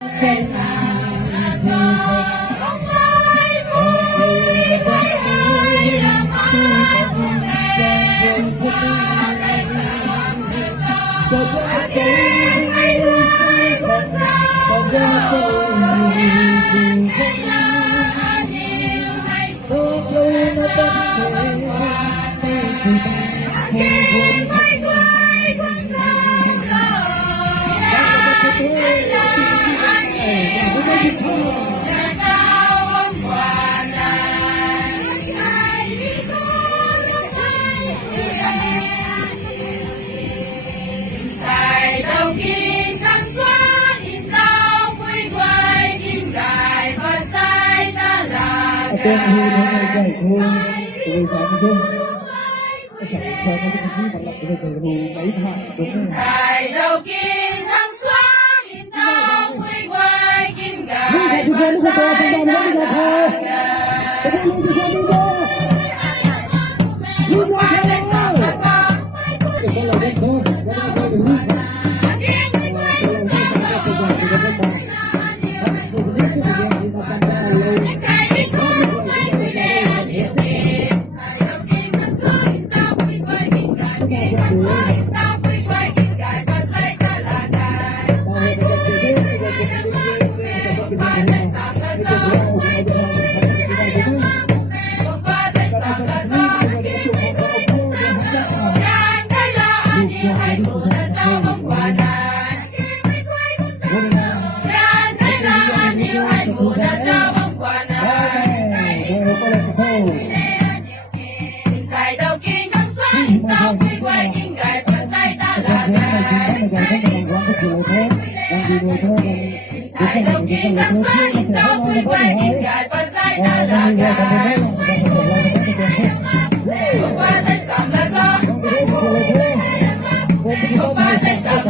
Tên hư nó ngày dậy thôi, rồi sáng dương. Cái sản phẩm nó cũng chỉ còn lại cái đồ mấy thằng đúng không? Ngày đầu kiên thăng xoa kiên tao quay quay kiên gà. Nhưng phải đi xem cái đồ thôi, cái đồ đi xem đi đâu. Đi qua đây sao là sao? Cái đồ này thôi, cái đồ đi. Hãy subscribe cho kênh Ghiền Mì Gõ để không bỏ lỡ những video hấp dẫn.